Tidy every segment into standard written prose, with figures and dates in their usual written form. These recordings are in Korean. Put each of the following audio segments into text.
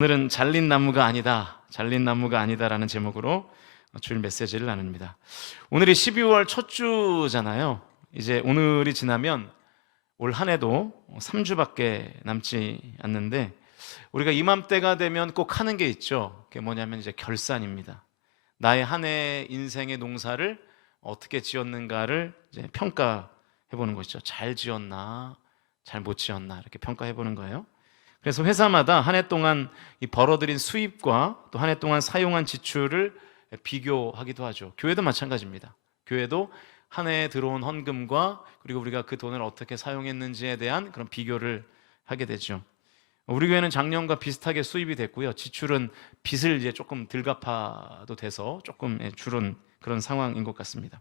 오늘은 잘린 나무가 아니다, 잘린 나무가 아니다라는 제목으로 주일 메시지를 나눕니다. 오늘이 12월 첫 주잖아요. 이제 오늘이 지나면 올 한 해도 3주밖에 남지 않는데, 우리가 이맘때가 되면 꼭 하는 게 있죠. 그게 뭐냐면 이제 결산입니다. 나의 한 해 인생의 농사를 어떻게 지었는가를 이제 평가해 보는 것이죠. 잘 지었나, 잘 못 지었나, 이렇게 평가해 보는 거예요. 그래서 회사마다 한 해 동안 벌어들인 수입과 또 한 해 동안 사용한 지출을 비교하기도 하죠. 교회도 마찬가지입니다. 교회도 한 해에 들어온 헌금과 그리고 우리가 그 돈을 어떻게 사용했는지에 대한 그런 비교를 하게 되죠. 우리 교회는 작년과 비슷하게 수입이 됐고요. 지출은 빚을 이제 조금 덜 갚아도 돼서 조금 줄은 그런 상황인 것 같습니다.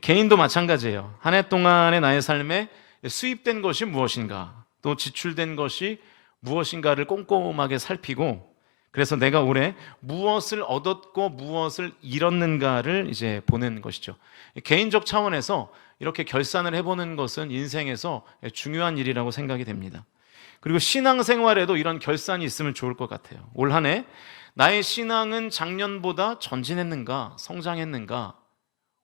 개인도 마찬가지예요. 한 해 동안의 나의 삶에 수입된 것이 무엇인가, 또 지출된 것이 무엇인가를 꼼꼼하게 살피고, 그래서 내가 올해 무엇을 얻었고 무엇을 잃었는가를 이제 보는 것이죠. 개인적 차원에서 이렇게 결산을 해보는 것은 인생에서 중요한 일이라고 생각이 됩니다. 그리고 신앙생활에도 이런 결산이 있으면 좋을 것 같아요. 올 한 해 나의 신앙은 작년보다 전진했는가, 성장했는가?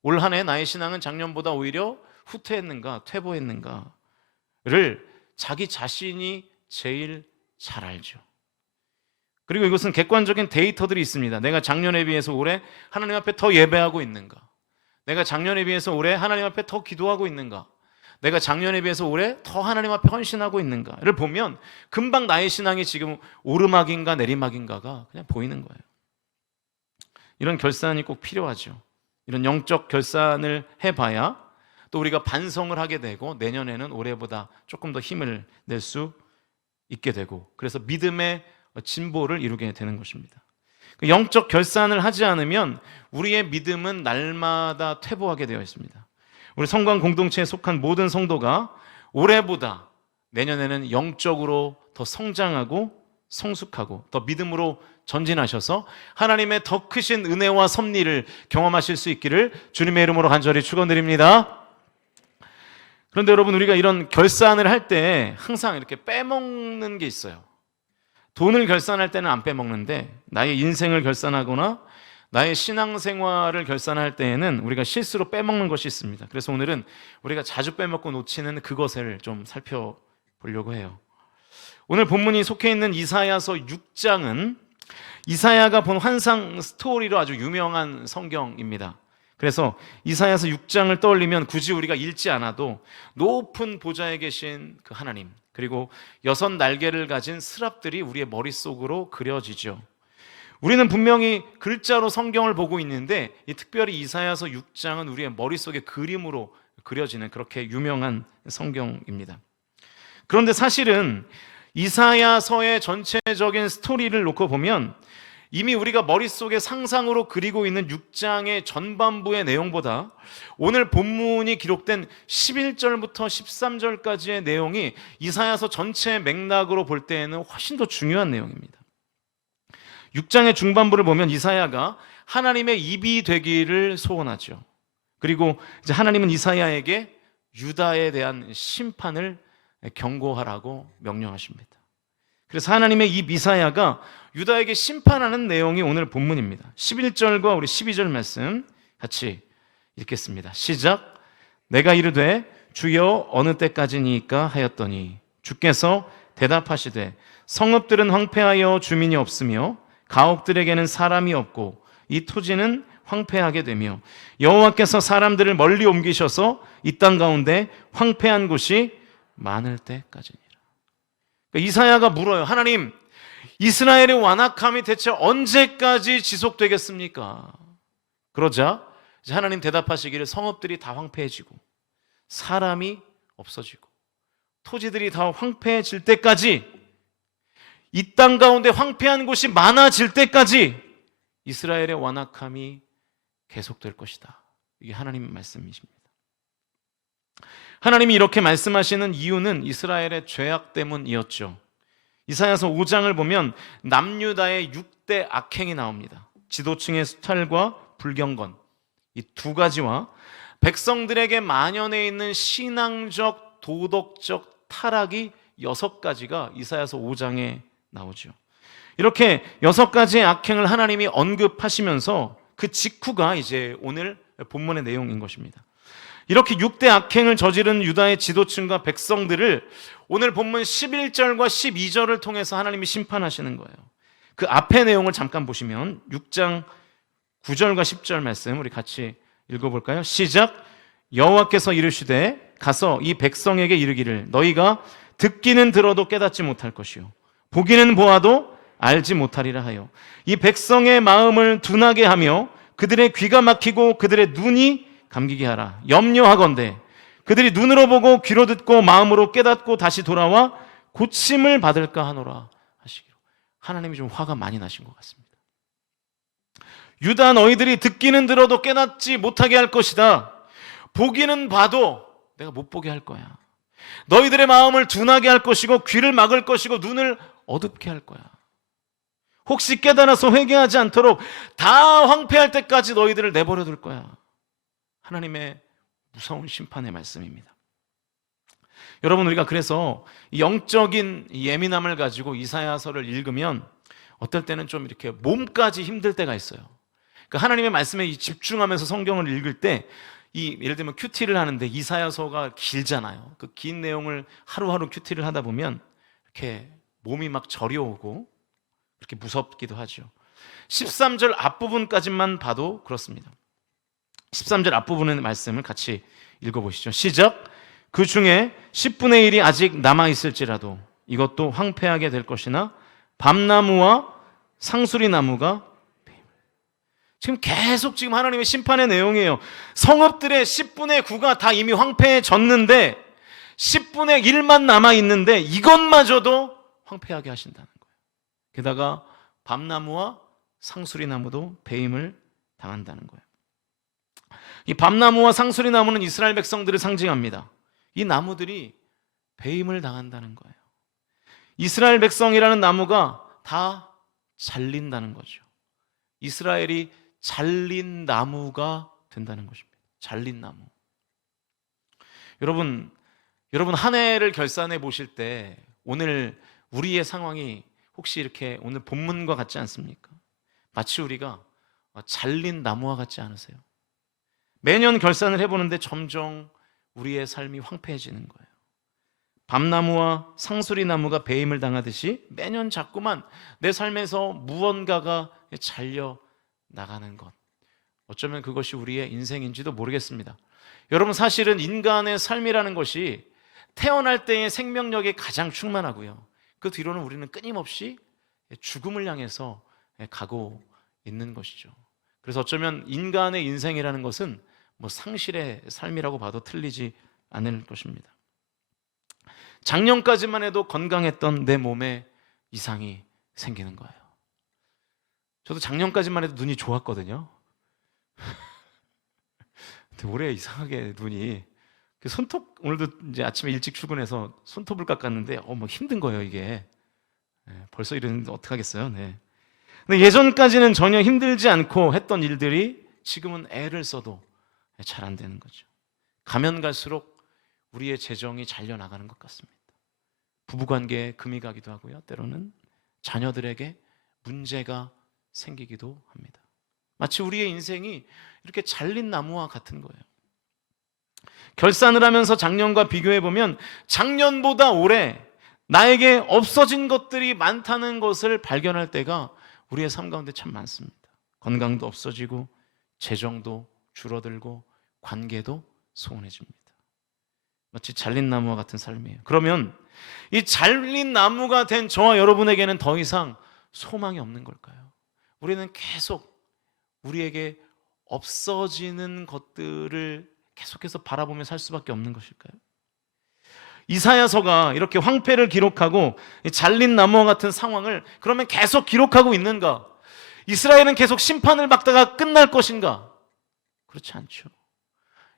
올 한 해 나의 신앙은 작년보다 오히려 후퇴했는가, 퇴보했는가를 자기 자신이 제일 잘 알죠. 그리고 이것은 객관적인 데이터들이 있습니다. 내가 작년에 비해서 올해 하나님 앞에 더 예배하고 있는가? 내가 작년에 비해서 올해 하나님 앞에 더 기도하고 있는가? 내가 작년에 비해서 올해 더 하나님 앞에 헌신하고 있는가를 보면 금방 나의 신앙이 지금 오르막인가 내리막인가가 그냥 보이는 거예요. 이런 결산이 꼭 필요하죠. 이런 영적 결산을 해봐야 또 우리가 반성을 하게 되고 내년에는 올해보다 조금 더 힘을 낼 수 있게 되고, 그래서 믿음의 진보를 이루게 되는 것입니다. 영적 결산을 하지 않으면 우리의 믿음은 날마다 퇴보하게 되어 있습니다. 우리 성광 공동체에 속한 모든 성도가 올해보다 내년에는 영적으로 더 성장하고 성숙하고 더 믿음으로 전진하셔서 하나님의 더 크신 은혜와 섭리를 경험하실 수 있기를 주님의 이름으로 간절히 축원드립니다. 그런데 여러분, 우리가 이런 결산을 할 때 항상 이렇게 빼먹는 게 있어요. 돈을 결산할 때는 안 빼먹는데 나의 인생을 결산하거나 나의 신앙생활을 결산할 때에는 우리가 실수로 빼먹는 것이 있습니다. 그래서 오늘은 우리가 자주 빼먹고 놓치는 그것을 좀 살펴보려고 해요. 오늘 본문이 속해 있는 이사야서 6장은 이사야가 본 환상 스토리로 아주 유명한 성경입니다. 그래서 이사야서 6장을 떠올리면 굳이 우리가 읽지 않아도 높은 보좌에 계신 그 하나님, 그리고 6 날개를 가진 스랍들이 우리의 머릿속으로 그려지죠. 우리는 분명히 글자로 성경을 보고 있는데 특별히 이사야서 6장은 우리의 머릿속에 그림으로 그려지는 그렇게 유명한 성경입니다. 그런데 사실은 이사야서의 전체적인 스토리를 놓고 보면 이미 우리가 머릿속에 상상으로 그리고 있는 6장의 전반부의 내용보다 오늘 본문이 기록된 11절부터 13절까지의 내용이 이사야서 전체 맥락으로 볼 때에는 훨씬 더 중요한 내용입니다. 6장의 중반부를 보면 이사야가 하나님의 입이 되기를 소원하죠. 그리고 이제 하나님은 이사야에게 유다에 대한 심판을 경고하라고 명령하십니다. 그래서 하나님의 입 이사야가 유다에게 심판하는 내용이 오늘 본문입니다. 11절과 우리 12절 말씀 같이 읽겠습니다. 시작. 내가 이르되 주여 어느 때까지니까 하였더니 주께서 대답하시되 성읍들은 황폐하여 주민이 없으며 가옥들에게는 사람이 없고 이 토지는 황폐하게 되며 여호와께서 사람들을 멀리 옮기셔서 이 땅 가운데 황폐한 곳이 많을 때까지니라. 그러니까 이사야가 물어요. 하나님, 이스라엘의 완악함이 대체 언제까지 지속되겠습니까? 그러자 이제 하나님 대답하시기를 성읍들이 다 황폐해지고 사람이 없어지고 토지들이 다 황폐해질 때까지, 이 땅 가운데 황폐한 곳이 많아질 때까지 이스라엘의 완악함이 계속될 것이다. 이게 하나님 말씀이십니다. 하나님이 이렇게 말씀하시는 이유는 이스라엘의 죄악 때문이었죠. 이사야서 5장을 보면 남유다의 6대 악행이 나옵니다. 지도층의 수탈과 불경건, 이 두 가지와 백성들에게 만연해 있는 신앙적, 도덕적 타락이 6가지가 이사야서 5장에 나오죠. 이렇게 6가지의 악행을 하나님이 언급하시면서 그 직후가 이제 오늘 본문의 내용인 것입니다. 이렇게 6대 악행을 저지른 유다의 지도층과 백성들을 오늘 본문 11절과 12절을 통해서 하나님이 심판하시는 거예요. 그 앞의 내용을 잠깐 보시면 6장 9절과 10절 말씀 우리 같이 읽어볼까요? 시작. 여호와께서 이르시되 가서 이 백성에게 이르기를 너희가 듣기는 들어도 깨닫지 못할 것이요 보기는 보아도 알지 못하리라 하여 이 백성의 마음을 둔하게 하며 그들의 귀가 막히고 그들의 눈이 감기게 하라. 염려하건대 그들이 눈으로 보고 귀로 듣고 마음으로 깨닫고 다시 돌아와 고침을 받을까 하노라 하시기로. 하나님이 좀 화가 많이 나신 것 같습니다. 유다 너희들이 듣기는 들어도 깨닫지 못하게 할 것이다. 보기는 봐도 내가 못 보게 할 거야. 너희들의 마음을 둔하게 할 것이고 귀를 막을 것이고 눈을 어둡게 할 거야. 혹시 깨달아서 회개하지 않도록 다 황폐할 때까지 너희들을 내버려 둘 거야. 하나님의 무서운 심판의 말씀입니다. 여러분, 우리가 그래서 영적인 예민함을 가지고 이사야서를 읽으면 어떨 때는 좀 이렇게 몸까지 힘들 때가 있어요. 그러니까 하나님의 말씀에 집중하면서 성경을 읽을 때 예를 들면 큐티를 하는데 이사야서가 길잖아요. 그 긴 내용을 하루하루 큐티를 하다 보면 이렇게 몸이 막 저려오고 이렇게 무섭기도 하죠. 13절 앞부분까지만 봐도 그렇습니다. 13절 앞부분의 말씀을 같이 읽어보시죠. 시작. 그 중에 10분의 1이 아직 남아있을지라도 이것도 황폐하게 될 것이나 밤나무와 상수리나무가 지금 계속 지금 하나님의 심판의 내용이에요. 성읍들의 10분의 9가 다 이미 황폐해졌는데 10분의 1만 남아있는데 이것마저도 황폐하게 하신다는 거예요. 게다가 밤나무와 상수리나무도 배임을 당한다는 거예요. 이 밤나무와 상수리나무는 이스라엘 백성들을 상징합니다. 이 나무들이 배임을 당한다는 거예요. 이스라엘 백성이라는 나무가 다 잘린다는 거죠. 이스라엘이 잘린 나무가 된다는 것입니다. 잘린 나무. 여러분 한 해를 결산해 보실 때 오늘 우리의 상황이 혹시 이렇게 오늘 본문과 같지 않습니까? 마치 우리가 잘린 나무와 같지 않으세요? 매년 결산을 해보는데 점점 우리의 삶이 황폐해지는 거예요. 밤나무와 상수리나무가 배임을 당하듯이 매년 자꾸만 내 삶에서 무언가가 잘려 나가는 것. 어쩌면 그것이 우리의 인생인지도 모르겠습니다. 여러분, 사실은 인간의 삶이라는 것이 태어날 때의 생명력이 가장 충만하고요. 그 뒤로는 우리는 끊임없이 죽음을 향해서 가고 있는 것이죠. 그래서 어쩌면 인간의 인생이라는 것은 상실의 삶이라고 봐도 틀리지 않을 것입니다. 작년까지만 해도 건강했던 내 몸에 이상이 생기는 거예요. 저도 작년까지만 해도 눈이 좋았거든요. 근데 올해 이상하게 눈이 손톱, 오늘도 이제 아침에 일찍 출근해서 손톱을 깎았는데 힘든 거예요, 이게. 벌써 이러는데 어떡하겠어요. 네. 근데 예전까지는 전혀 힘들지 않고 했던 일들이 지금은 애를 써도 잘 안 되는 거죠. 가면 갈수록 우리의 재정이 잘려나가는 것 같습니다. 부부관계에 금이 가기도 하고요. 때로는 자녀들에게 문제가 생기기도 합니다. 마치 우리의 인생이 이렇게 잘린 나무와 같은 거예요. 결산을 하면서 작년과 비교해 보면 작년보다 올해 나에게 없어진 것들이 많다는 것을 발견할 때가 우리의 삶 가운데 참 많습니다. 건강도 없어지고 재정도 줄어들고 관계도 소원해집니다. 마치 잘린 나무와 같은 삶이에요. 그러면 이 잘린 나무가 된 저와 여러분에게는 더 이상 소망이 없는 걸까요? 우리는 계속 우리에게 없어지는 것들을 계속해서 바라보며 살 수밖에 없는 것일까요? 이사야서가 이렇게 황폐를 기록하고 잘린 나무와 같은 상황을 그러면 계속 기록하고 있는가? 이스라엘은 계속 심판을 받다가 끝날 것인가? 그렇지 않죠.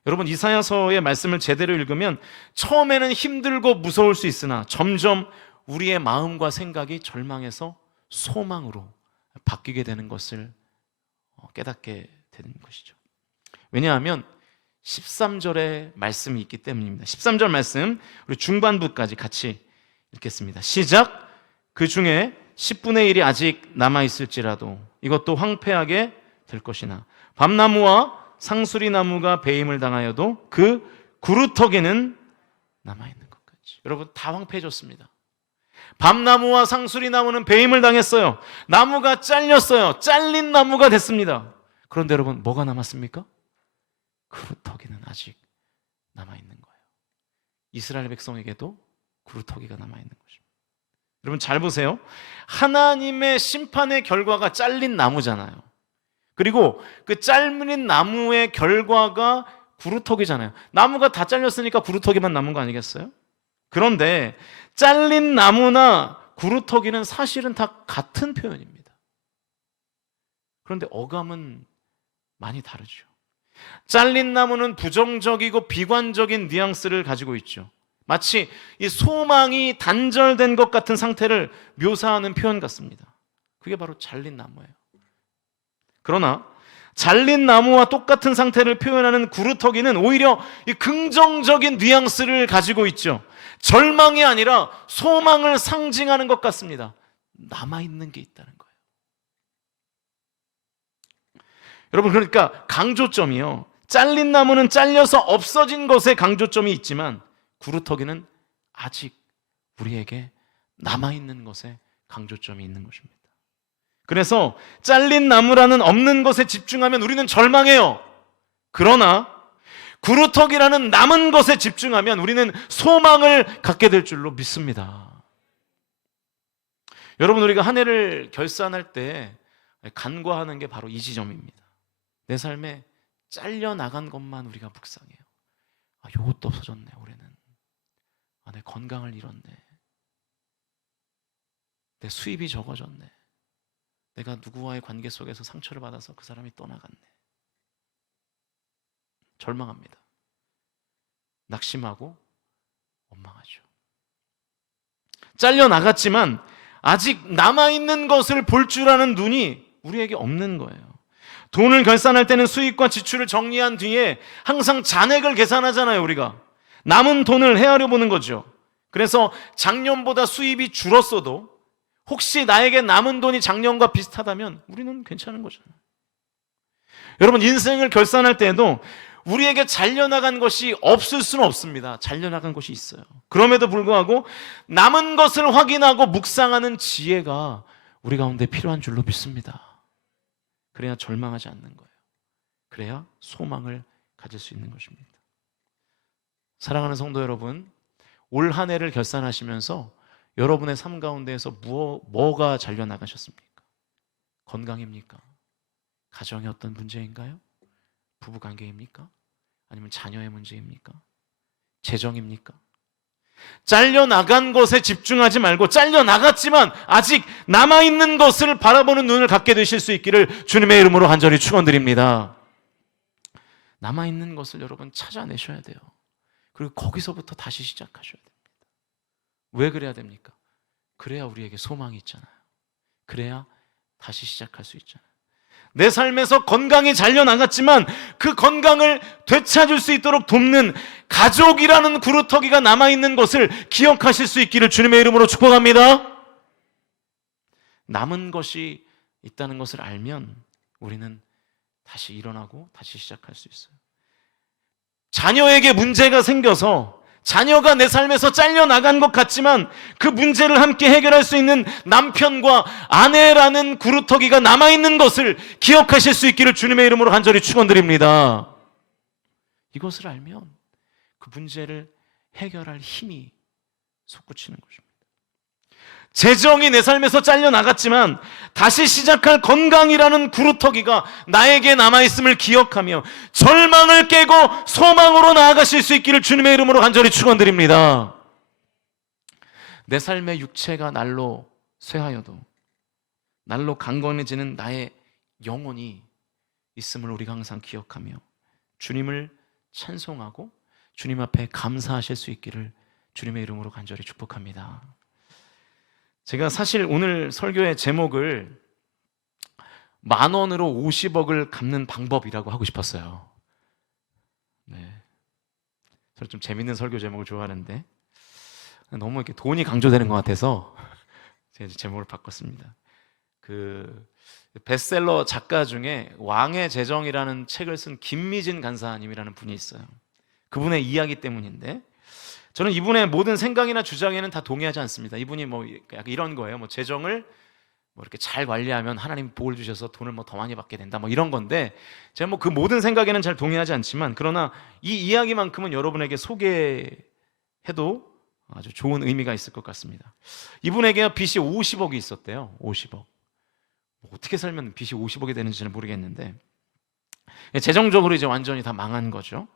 여러분, 이사야서의 말씀을 제대로 읽으면 처음에는 힘들고 무서울 수 있으나 점점 우리의 마음과 생각이 절망에서 소망으로 바뀌게 되는 것을 깨닫게 되는 것이죠. 왜냐하면 13절의 말씀이 있기 때문입니다. 13절 말씀 우리 중반부까지 같이 읽겠습니다. 시작. 그 중에 10분의 1이 아직 남아있을지라도 이것도 황폐하게 될 것이나 밤나무와 상수리나무가 배임을 당하여도 그 구루터기는 남아있는 것 같이. 여러분, 다 황폐해졌습니다. 밤나무와 상수리나무는 배임을 당했어요. 나무가 잘렸어요. 잘린 나무가 됐습니다. 그런데 여러분, 뭐가 남았습니까? 구루터기는 아직 남아있는 거예요. 이스라엘 백성에게도 구루터기가 남아있는 것입니다. 여러분 잘 보세요. 하나님의 심판의 결과가 잘린 나무잖아요. 그리고 그 잘린 나무의 결과가 구루터기잖아요. 나무가 다 잘렸으니까 구루터기만 남은 거 아니겠어요? 그런데 잘린 나무나 구루터기는 사실은 다 같은 표현입니다. 그런데 어감은 많이 다르죠. 잘린 나무는 부정적이고 비관적인 뉘앙스를 가지고 있죠. 마치 이 소망이 단절된 것 같은 상태를 묘사하는 표현 같습니다. 그게 바로 잘린 나무예요. 그러나 잘린 나무와 똑같은 상태를 표현하는 구루터기는 오히려 이 긍정적인 뉘앙스를 가지고 있죠. 절망이 아니라 소망을 상징하는 것 같습니다. 남아있는 게 있다는 거예요. 여러분, 그러니까 강조점이요, 잘린 나무는 잘려서 없어진 것에 강조점이 있지만 구루터기는 아직 우리에게 남아있는 것에 강조점이 있는 것입니다. 그래서 잘린 나무라는 없는 것에 집중하면 우리는 절망해요. 그러나 구루터기라는 남은 것에 집중하면 우리는 소망을 갖게 될 줄로 믿습니다. 여러분, 우리가 한 해를 결산할 때 간과하는 게 바로 이 지점입니다. 내 삶에 잘려나간 것만 우리가 묵상해요. 요것도 없어졌네 올해는. 내 건강을 잃었네. 내 수입이 적어졌네. 내가 누구와의 관계 속에서 상처를 받아서 그 사람이 떠나갔네. 절망합니다. 낙심하고 원망하죠. 잘려나갔지만 아직 남아있는 것을 볼 줄 아는 눈이 우리에게 없는 거예요. 돈을 결산할 때는 수입과 지출을 정리한 뒤에 항상 잔액을 계산하잖아요. 우리가 남은 돈을 헤아려 보는 거죠. 그래서 작년보다 수입이 줄었어도 혹시 나에게 남은 돈이 작년과 비슷하다면 우리는 괜찮은 거잖아요. 여러분, 인생을 결산할 때에도 우리에게 잘려나간 것이 없을 수는 없습니다. 잘려나간 것이 있어요. 그럼에도 불구하고 남은 것을 확인하고 묵상하는 지혜가 우리 가운데 필요한 줄로 믿습니다. 그래야 절망하지 않는 거예요. 그래야 소망을 가질 수 있는 것입니다. 사랑하는 성도 여러분, 올 한 해를 결산하시면서 여러분의 삶 가운데에서 뭐가 잘려나가셨습니까? 건강입니까? 가정의 어떤 문제인가요? 부부관계입니까? 아니면 자녀의 문제입니까? 재정입니까? 잘려나간 것에 집중하지 말고 잘려나갔지만 아직 남아있는 것을 바라보는 눈을 갖게 되실 수 있기를 주님의 이름으로 간절히 축원드립니다. 남아있는 것을 여러분 찾아내셔야 돼요. 그리고 거기서부터 다시 시작하셔야 됩니다. 왜 그래야 됩니까? 그래야 우리에게 소망이 있잖아요. 그래야 다시 시작할 수 있잖아요. 내 삶에서 건강이 잘려나갔지만 그 건강을 되찾을 수 있도록 돕는 가족이라는 구루터기가 남아있는 것을 기억하실 수 있기를 주님의 이름으로 축복합니다. 남은 것이 있다는 것을 알면 우리는 다시 일어나고 다시 시작할 수 있어요. 자녀에게 문제가 생겨서 자녀가 내 삶에서 잘려나간 것 같지만 그 문제를 함께 해결할 수 있는 남편과 아내라는 구루터기가 남아있는 것을 기억하실 수 있기를 주님의 이름으로 간절히 축원드립니다. 이것을 알면 그 문제를 해결할 힘이 솟구치는 것입니다. 재정이 내 삶에서 잘려나갔지만 다시 시작할 건강이라는 구루터기가 나에게 남아있음을 기억하며 절망을 깨고 소망으로 나아가실 수 있기를 주님의 이름으로 간절히 축원드립니다. 내 삶의 육체가 날로 쇠하여도 날로 강건해지는 나의 영혼이 있음을 우리가 항상 기억하며 주님을 찬송하고 주님 앞에 감사하실 수 있기를 주님의 이름으로 간절히 축복합니다. 제가 사실 오늘 설교의 제목을 10,000원으로 50억을 갚는 방법이라고 하고 싶었어요. 네. 저는 좀 재밌는 설교 제목을 좋아하는데 너무 이렇게 돈이 강조되는 것 같아서 제가 이제 제목을 바꿨습니다. 그 베스트셀러 작가 중에 왕의 재정이라는 책을 쓴 김미진 간사님이라는 분이 있어요. 그분의 이야기 때문인데, 저는 이분의 모든 생각이나 주장에는 다 동의하지 않습니다. 이분이 뭐 약간 이런 거예요. 뭐 재정을 뭐 이렇게 잘 관리하면 하나님 복을 주셔서 돈을 뭐 더 많이 받게 된다, 뭐 이런 건데, 제가 뭐 그 모든 생각에는 잘 동의하지 않지만, 그러나 이 이야기만큼은 여러분에게 소개해도 아주 좋은 의미가 있을 것 같습니다. 이분에게 빚이 50억이 있었대요. 50억. 어떻게 살면 빚이 50억이 되는지는 모르겠는데, 재정적으로 이제 완전히 다 망한 거죠.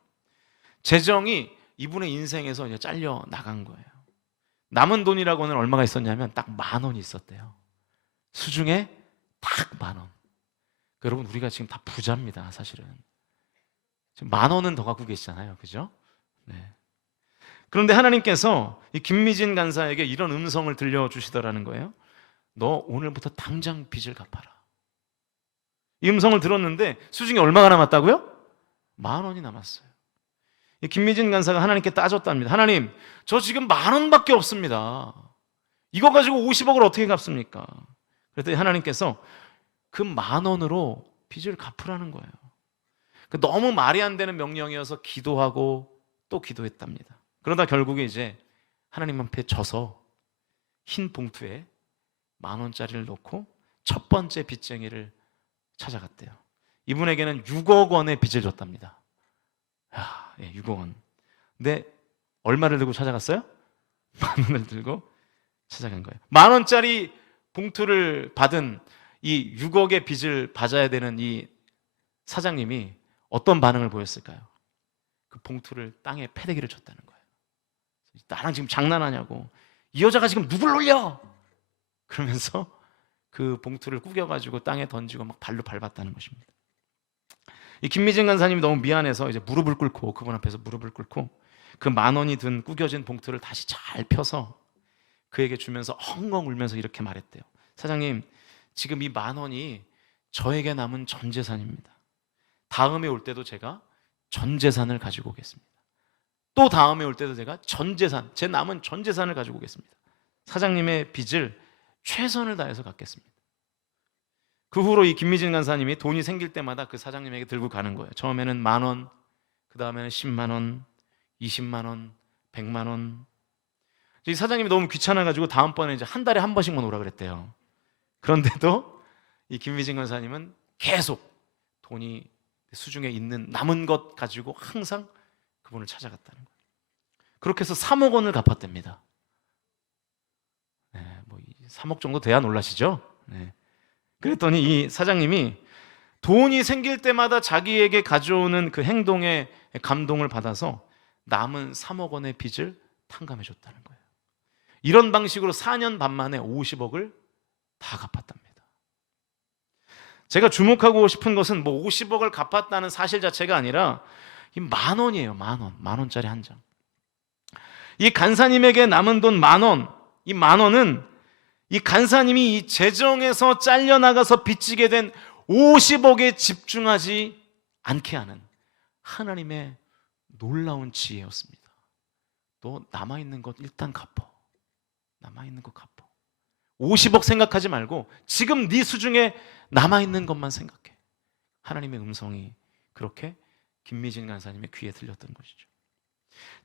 재정이 이분의 인생에서 이제 잘려 나간 거예요. 남은 돈이라고는 얼마가 있었냐면 딱 10,000원이 있었대요. 수중에 딱 10,000원. 여러분, 우리가 지금 다 부자입니다, 사실은. 지금 10,000원은 더 갖고 계시잖아요, 그죠? 네. 그런데 하나님께서 이 김미진 간사에게 이런 음성을 들려주시더라는 거예요. 너 오늘부터 당장 빚을 갚아라. 이 음성을 들었는데 수중에 얼마가 남았다고요? 10,000원이 남았어요. 이 김미진 간사가 하나님께 따졌답니다. 하나님, 저 지금 10,000원밖에 없습니다. 이거 가지고 50억을 어떻게 갚습니까? 그랬더니 하나님께서 그 10,000원으로 빚을 갚으라는 거예요. 너무 말이 안 되는 명령이어서 기도하고 또 기도했답니다. 그러다 결국에 이제 하나님 앞에 져서 흰 봉투에 10,000원짜리를 놓고 첫 번째 빚쟁이를 찾아갔대요. 이분에게는 6억 원의 빚을 줬답니다. 6억 원. 근데 얼마를 들고 찾아갔어요? 10,000원을 들고 찾아간 거예요. 10,000원짜리 봉투를 받은 이 6억의 빚을 받아야 되는 이 사장님이 어떤 반응을 보였을까요? 그 봉투를 땅에 패대기를 쳤다는 거예요. 나랑 지금 장난하냐고, 이 여자가 지금 누굴 놀려? 그러면서 그 봉투를 구겨가지고 땅에 던지고 막 발로 밟았다는 것입니다. 이 김미진 간사님이 너무 미안해서 이제 무릎을 꿇고, 그분 앞에서 무릎을 꿇고 그 10,000원이 든 구겨진 봉투를 다시 잘 펴서 그에게 주면서 엉엉 울면서 이렇게 말했대요. 사장님, 지금 이 10,000원이 저에게 남은 전 재산입니다. 다음에 올 때도 제가 전 재산을 가지고 오겠습니다. 또 다음에 올 때도 제가 전 재산, 제 남은 전 재산을 가지고 오겠습니다. 사장님의 빚을 최선을 다해서 갚겠습니다. 그 후로 이 김미진 간사님이 돈이 생길 때마다 그 사장님에게 들고 가는 거예요. 처음에는 10,000원, 그 다음에는 100,000원, 200,000원, 100,000원. 이 사장님이 너무 귀찮아가지고 다음번에 이제 한 달에 한 번씩만 오라 그랬대요. 그런데도 이 김미진 간사님은 계속 돈이 수중에 있는 남은 것 가지고 항상 그분을 찾아갔다는 거예요. 그렇게 해서 3억 원을 갚았답니다. 네, 뭐 3억 정도 돼야 놀라시죠? 네. 그랬더니 이 사장님이 돈이 생길 때마다 자기에게 가져오는 그 행동에 감동을 받아서 남은 3억 원의 빚을 탕감해 줬다는 거예요. 이런 방식으로 4년 반 만에 50억을 다 갚았답니다. 제가 주목하고 싶은 것은 뭐 50억을 갚았다는 사실 자체가 아니라 이 10,000원이에요. 10,000원. 10,000원짜리 한 장. 이 간사님에게 남은 돈 10,000원. 이 10,000원은 이 간사님이 이 재정에서 잘려나가서 빚지게 된 50억에 집중하지 않게 하는 하나님의 놀라운 지혜였습니다. 너 남아있는 것 일단 갚어. 남아있는 것 갚어. 50억 생각하지 말고 지금 네 수중에 남아있는 것만 생각해. 하나님의 음성이 그렇게 김미진 간사님의 귀에 들렸던 것이죠.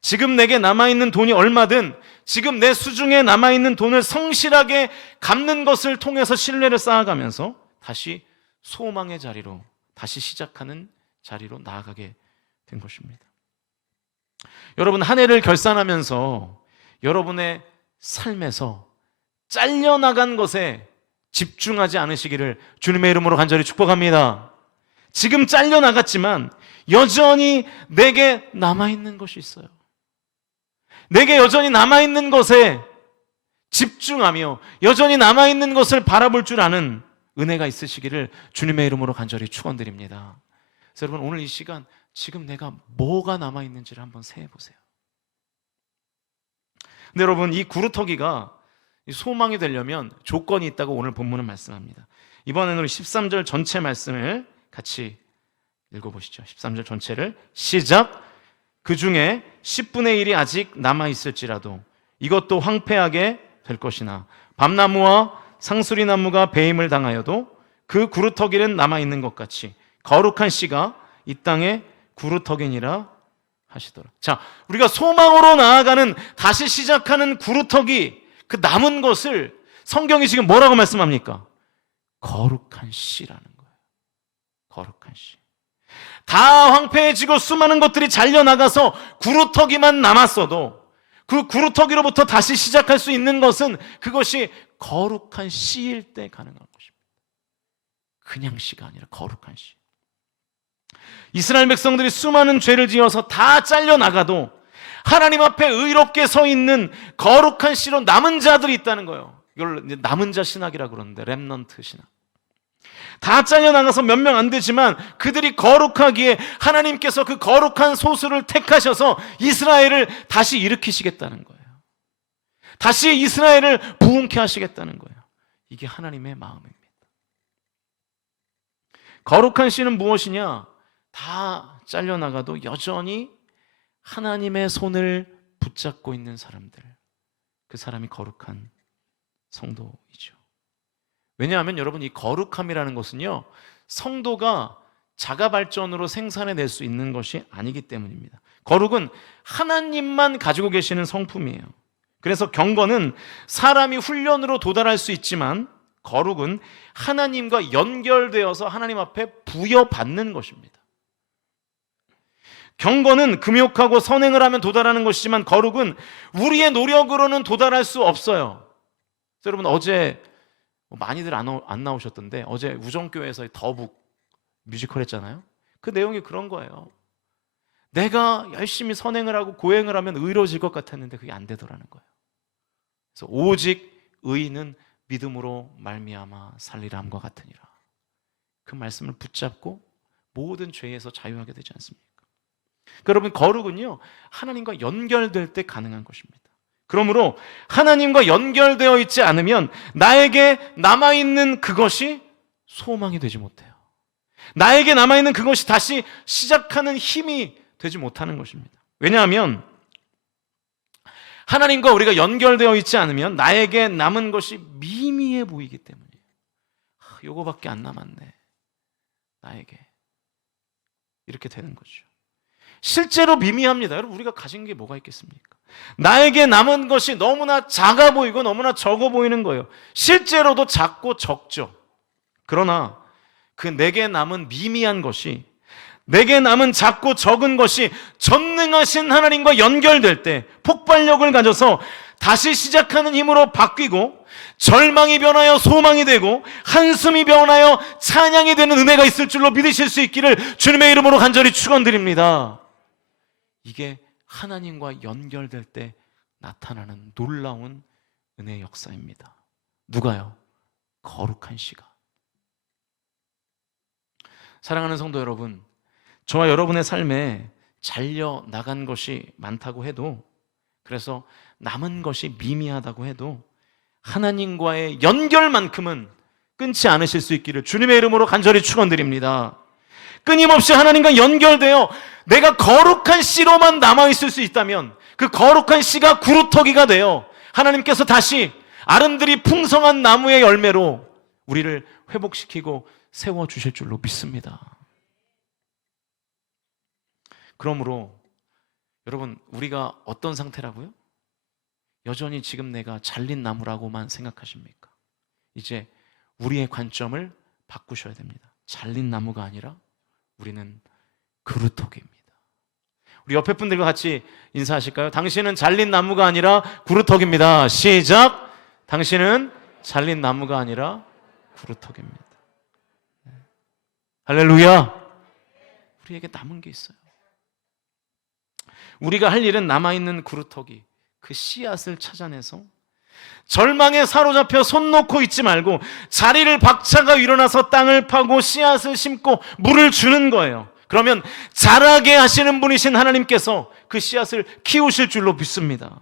지금 내게 남아있는 돈이 얼마든 지금 내 수중에 남아있는 돈을 성실하게 갚는 것을 통해서 신뢰를 쌓아가면서 다시 소망의 자리로, 다시 시작하는 자리로 나아가게 된 것입니다. 여러분, 한 해를 결산하면서 여러분의 삶에서 잘려나간 것에 집중하지 않으시기를 주님의 이름으로 간절히 축복합니다. 지금 잘려나갔지만 여전히 내게 남아있는 것이 있어요. 내게 여전히 남아있는 것에 집중하며 여전히 남아있는 것을 바라볼 줄 아는 은혜가 있으시기를 주님의 이름으로 간절히 축원드립니다. 그래서 여러분, 오늘 이 시간 지금 내가 뭐가 남아있는지를 한번 세어보세요. 근데 여러분, 이 구루터기가 소망이 되려면 조건이 있다고 오늘 본문은 말씀합니다. 이번에는 우리 13절 전체 말씀을 같이 읽어보시죠. 13절 전체를 시작. 그 중에 10분의 1이 아직 남아있을지라도 이것도 황폐하게 될 것이나 밤나무와 상수리 나무가 배임을 당하여도 그 구루터기는 남아있는 것 같이 거룩한 씨가 이 땅에 구루터기니라 하시더라. 자, 우리가 소망으로 나아가는, 다시 시작하는 구루터기, 그 남은 것을 성경이 지금 뭐라고 말씀합니까? 거룩한 씨라는 거예요. 거룩한 씨. 다 황폐해지고 수많은 것들이 잘려나가서 구루터기만 남았어도 그 구루터기로부터 다시 시작할 수 있는 것은 그것이 거룩한 씨일 때 가능한 것입니다. 그냥 씨가 아니라 거룩한 씨. 이스라엘 백성들이 수많은 죄를 지어서 다 잘려나가도 하나님 앞에 의롭게 서 있는 거룩한 씨로 남은 자들이 있다는 거예요. 이걸 남은 자 신학이라고 그러는데, 렘넌트 신학. 다 잘려나가서 몇 명 안 되지만 그들이 거룩하기에 하나님께서 그 거룩한 소수를 택하셔서 이스라엘을 다시 일으키시겠다는 거예요. 다시 이스라엘을 부흥케 하시겠다는 거예요. 이게 하나님의 마음입니다. 거룩한 씨는 무엇이냐? 다 잘려나가도 여전히 하나님의 손을 붙잡고 있는 사람들, 그 사람이 거룩한 성도이죠. 왜냐하면 여러분, 이 거룩함이라는 것은요, 성도가 자가 발전으로 생산해낼 수 있는 것이 아니기 때문입니다. 거룩은 하나님만 가지고 계시는 성품이에요. 그래서 경건은 사람이 훈련으로 도달할 수 있지만 거룩은 하나님과 연결되어서 하나님 앞에 부여받는 것입니다. 경건은 금욕하고 선행을 하면 도달하는 것이지만 거룩은 우리의 노력으로는 도달할 수 없어요. 여러분, 어제 많이들 안 나오셨던데 어제 우정교회에서 더북 뮤지컬 했잖아요. 그 내용이 그런 거예요. 내가 열심히 선행을 하고 고행을 하면 의로워질 것 같았는데 그게 안 되더라는 거예요. 그래서 오직 의인은 믿음으로 말미암아 살리라 함과 같으니라. 그 말씀을 붙잡고 모든 죄에서 자유하게 되지 않습니까? 그러니까 여러분, 거룩은요, 하나님과 연결될 때 가능한 것입니다. 그러므로 하나님과 연결되어 있지 않으면 나에게 남아있는 그것이 소망이 되지 못해요. 나에게 남아있는 그것이 다시 시작하는 힘이 되지 못하는 것입니다. 왜냐하면 하나님과 우리가 연결되어 있지 않으면 나에게 남은 것이 미미해 보이기 때문이에요. 요거밖에 안 남았네, 나에게. 이렇게 되는 거죠. 실제로 미미합니다. 여러분, 우리가 가진 게 뭐가 있겠습니까? 나에게 남은 것이 너무나 작아 보이고 너무나 적어 보이는 거예요. 실제로도 작고 적죠. 그러나 그 내게 남은 미미한 것이, 내게 남은 작고 적은 것이 전능하신 하나님과 연결될 때 폭발력을 가져서 다시 시작하는 힘으로 바뀌고, 절망이 변하여 소망이 되고 한숨이 변하여 찬양이 되는 은혜가 있을 줄로 믿으실 수 있기를 주님의 이름으로 간절히 축원드립니다. 이게 하나님과 연결될 때 나타나는 놀라운 은혜의 역사입니다. 누가요? 거룩한 씨가. 사랑하는 성도 여러분, 저와 여러분의 삶에 잘려 나간 것이 많다고 해도, 그래서 남은 것이 미미하다고 해도 하나님과의 연결만큼은 끊지 않으실 수 있기를 주님의 이름으로 간절히 축원드립니다. 끊임없이 하나님과 연결되어 내가 거룩한 씨로만 남아있을 수 있다면 그 거룩한 씨가 구루터기가 되어 하나님께서 다시 아름드리 풍성한 나무의 열매로 우리를 회복시키고 세워주실 줄로 믿습니다. 그러므로 여러분, 우리가 어떤 상태라고요? 여전히 지금 내가 잘린 나무라고만 생각하십니까? 이제 우리의 관점을 바꾸셔야 됩니다. 잘린 나무가 아니라 우리는 구루터기입니다. 우리 옆에 분들과 같이 인사하실까요? 당신은 잘린 나무가 아니라 구루터기입니다. 시작! 당신은 잘린 나무가 아니라 구루터기입니다. 할렐루야! 우리에게 남은 게 있어요. 우리가 할 일은 남아있는 구루터기, 그 씨앗을 찾아내서 절망에 사로잡혀 손 놓고 있지 말고 자리를 박차가 일어나서 땅을 파고 씨앗을 심고 물을 주는 거예요. 그러면 자라게 하시는 분이신 하나님께서 그 씨앗을 키우실 줄로 믿습니다.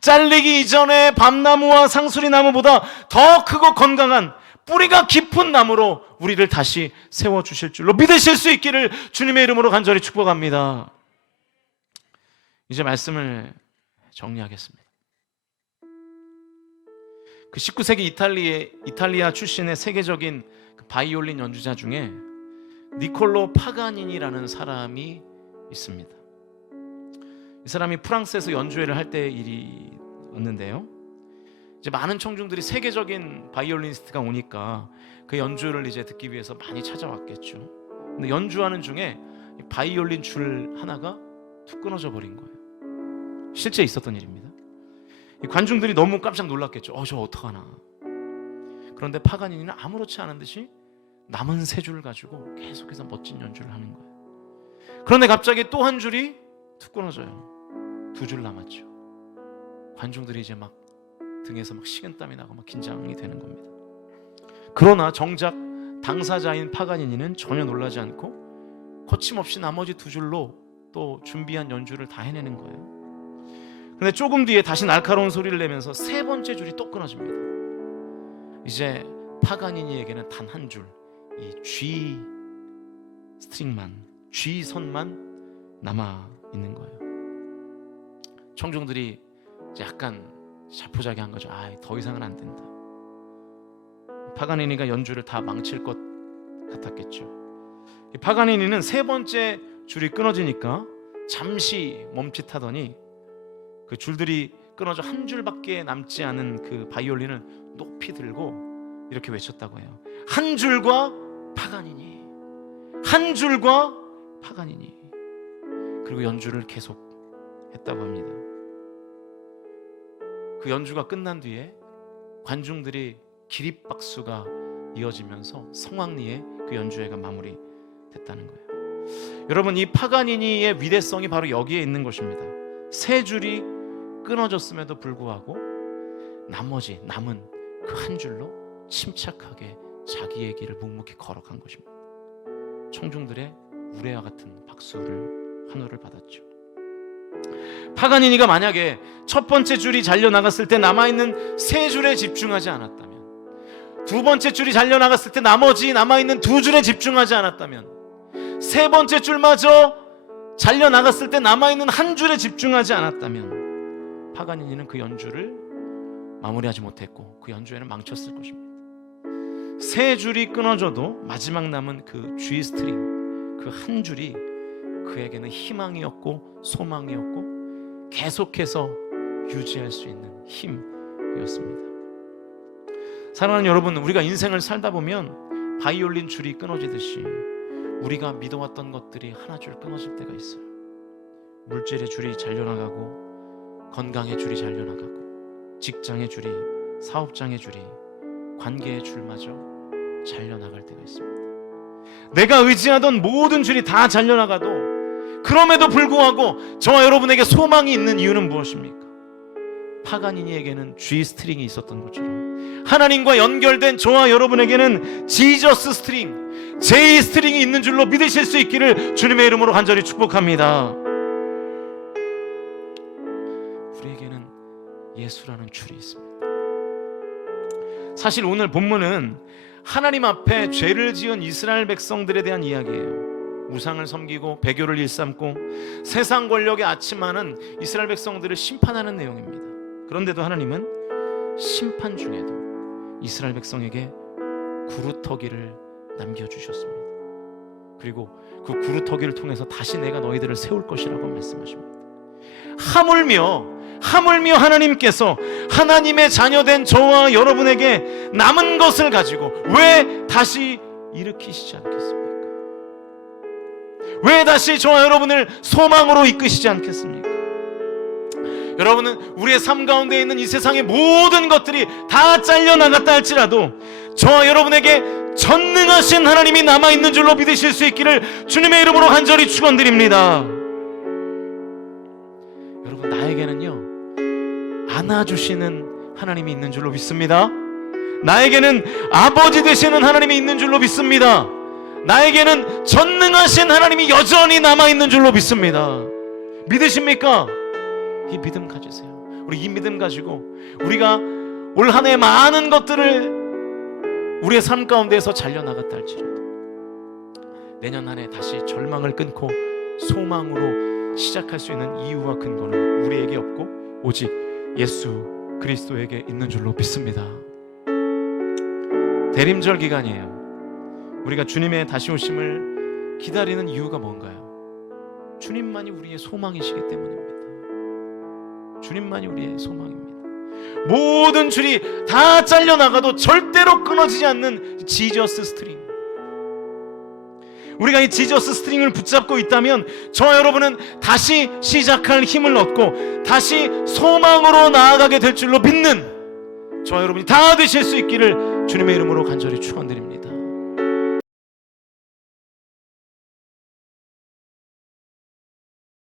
잘리기 이전에 밤나무와 상수리 나무보다 더 크고 건강한 뿌리가 깊은 나무로 우리를 다시 세워주실 줄로 믿으실 수 있기를 주님의 이름으로 간절히 축복합니다. 이제 말씀을 정리하겠습니다. 그 19세기 이탈리아 출신의 세계적인 그 바이올린 연주자 중에 니콜로 파가니니라는 사람이 있습니다. 이 사람이 프랑스에서 연주회를 할 때 일이었는데요. 이제 많은 청중들이 세계적인 바이올리니스트가 오니까 그 연주를 이제 듣기 위해서 많이 찾아왔겠죠. 근데 연주하는 중에 바이올린 줄 하나가 툭 끊어져 버린 거예요. 실제 있었던 일입니다. 관중들이 너무 깜짝 놀랐겠죠. 저 어떡하나. 그런데 파가니니는 아무렇지 않은 듯이 남은 세 줄을 가지고 계속해서 멋진 연주를 하는 거예요. 그런데 갑자기 또 한 줄이 툭 끊어져요. 2줄 남았죠. 관중들이 이제 막 등에서 막 식은땀이 나고 막 긴장이 되는 겁니다. 그러나 정작 당사자인 파가니니는 전혀 놀라지 않고 거침없이 나머지 2줄로 또 준비한 연주를 다 해내는 거예요. 근데 조금 뒤에 다시 날카로운 소리를 내면서 3번째 줄이 또 끊어집니다. 이제 파가니니에게는 단 한 줄, 이 G 스트링만, G 선만 남아 있는 거예요. 청중들이 이제 약간 자포자기한 거죠. 더 이상은 안 된다. 파가니니가 연주를 다 망칠 것 같았겠죠. 파가니니는 3번째 줄이 끊어지니까 잠시 멈칫하더니 그 줄들이 끊어져 한 줄밖에 남지 않은 그 바이올린을 높이 들고 이렇게 외쳤다고 해요. 한 줄과 파가니니, 한 줄과 파가니니. 그리고 연주를 계속 했다고 합니다. 그 연주가 끝난 뒤에 관중들이 기립박수가 이어지면서 성황리에 그 연주회가 마무리됐다는 거예요. 여러분, 이 파가니니의 위대성이 바로 여기에 있는 것입니다. 3줄이 끊어졌음에도 불구하고 남은 그 한 줄로 침착하게 자기의 길을 묵묵히 걸어간 것입니다. 청중들의 우레와 같은 박수를 환호를 받았죠. 파가니니가 만약에 첫 번째 줄이 잘려나갔을 때 남아있는 3줄에 집중하지 않았다면, 2번째 줄이 잘려나갔을 때 나머지 남아있는 2줄에 집중하지 않았다면, 3번째 줄마저 잘려나갔을 때 남아있는 한 줄에 집중하지 않았다면 파가니니는 그 연주를 마무리하지 못했고 그 연주회는 망쳤을 것입니다. 3줄이 끊어져도 마지막 남은 그 G 스트링, 그 한 줄이 그에게는 희망이었고 소망이었고 계속해서 유지할 수 있는 힘이었습니다. 사랑하는 여러분, 우리가 인생을 살다 보면 바이올린 줄이 끊어지듯이 우리가 믿어왔던 것들이 하나 줄 끊어질 때가 있어요. 물질의 줄이 잘려나가고, 건강의 줄이 잘려나가고, 직장의 줄이, 사업장의 줄이, 관계의 줄마저 잘려나갈 때가 있습니다. 내가 의지하던 모든 줄이 다 잘려나가도 그럼에도 불구하고 저와 여러분에게 소망이 있는 이유는 무엇입니까? 파가니니에게는 G 스트링이 있었던 것처럼 하나님과 연결된 저와 여러분에게는 지저스 스트링, J 스트링이 있는 줄로 믿으실 수 있기를 주님의 이름으로 간절히 축복합니다. 우리에게는 예수라는 줄이 있습니다. 사실 오늘 본문은 하나님 앞에 죄를 지은 이스라엘 백성들에 대한 이야기예요. 우상을 섬기고 배교를 일삼고 세상 권력에 아침하는 이스라엘 백성들을 심판하는 내용입니다. 그런데도 하나님은 심판 중에도 이스라엘 백성에게 구루터기를 남겨주셨습니다. 그리고 그 구루터기를 통해서 다시 내가 너희들을 세울 것이라고 말씀하십니다. 하물며 하나님께서 하나님의 자녀된 저와 여러분에게 남은 것을 가지고 왜 다시 일으키시지 않겠습니까? 왜 다시 저와 여러분을 소망으로 이끄시지 않겠습니까? 여러분은 우리의 삶 가운데 있는 이 세상의 모든 것들이 다 잘려나갔다 할지라도 저와 여러분에게 전능하신 하나님이 남아있는 줄로 믿으실 수 있기를 주님의 이름으로 간절히 축원드립니다. 여러분, 나에게는요 안아주시는 하나님이 있는 줄로 믿습니다. 나에게는 아버지 되시는 하나님이 있는 줄로 믿습니다. 나에게는 전능하신 하나님이 여전히 남아있는 줄로 믿습니다. 믿으십니까? 이 믿음 가지세요. 우리 이 믿음 가지고 우리가 올 한 해 많은 것들을 우리의 삶 가운데에서 잘려나갔다 할지라도 내년 한 해 다시 절망을 끊고 소망으로 시작할 수 있는 이유와 근거는 우리에게 없고 오직 예수 그리스도에게 있는 줄로 믿습니다. 대림절 기간이에요. 우리가 주님의 다시 오심을 기다리는 이유가 뭔가요? 주님만이 우리의 소망이시기 때문입니다. 주님만이 우리의 소망입니다. 모든 줄이 다 잘려나가도 절대로 끊어지지 않는 지저스 스트링. 우리가 이 지저스 스트링을 붙잡고 있다면 저와 여러분은 다시 시작할 힘을 얻고 다시 소망으로 나아가게 될 줄로 믿는 저와 여러분이 다 되실 수 있기를 주님의 이름으로 간절히 축원드립니다.